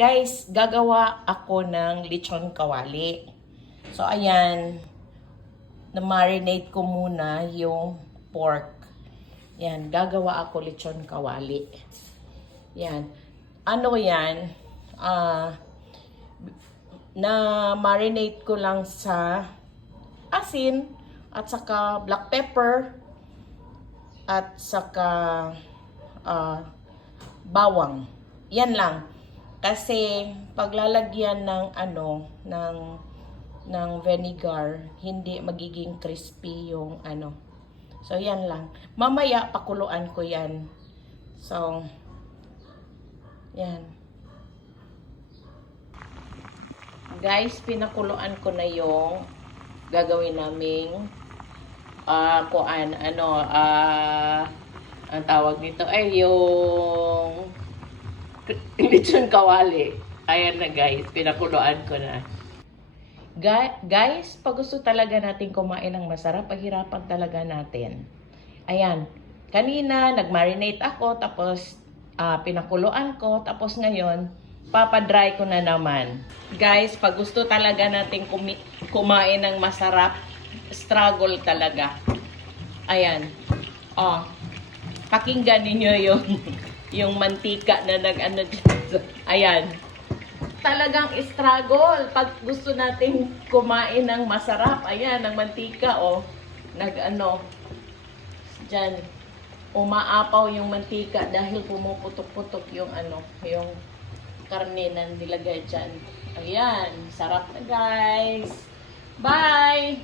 Guys, gagawa ako ng lechon kawali. So, ayan. Na-marinate ko muna yung pork. Yan, gagawa ako lechon kawali. Yan. Ano yan? Na-marinate ko lang sa asin at saka black pepper at saka bawang. Yan lang. Kasi paglalagyan ng ng vinegar, hindi magiging crispy yung ano. So yan lang. Mamaya pakuluan ko yan. So yan. Guys, pinakuluan ko na yung gagawin naming ang tawag nito ay yung lechon kawali. Ayan na guys, pinakuluan ko na. Guys, pag gusto talaga natin kumain ng masarap, paghirapan talaga natin. Ayan, kanina nag-marinate ako, tapos pinakuluan ko, tapos ngayon, papadry ko na naman. Guys, pag gusto talaga natin kumain ng masarap, struggle talaga. Ayan. Pakinggan ninyo yung mantika na nag-ano dyan. Ayan. Talagang struggle pag gusto natin kumain ng masarap. Ayan, ng mantika, nag-ano. Dyan. Umaapaw yung mantika dahil pumuputok-putok yung yung karne na nilagay dyan. Ayan, sarap na guys. Bye!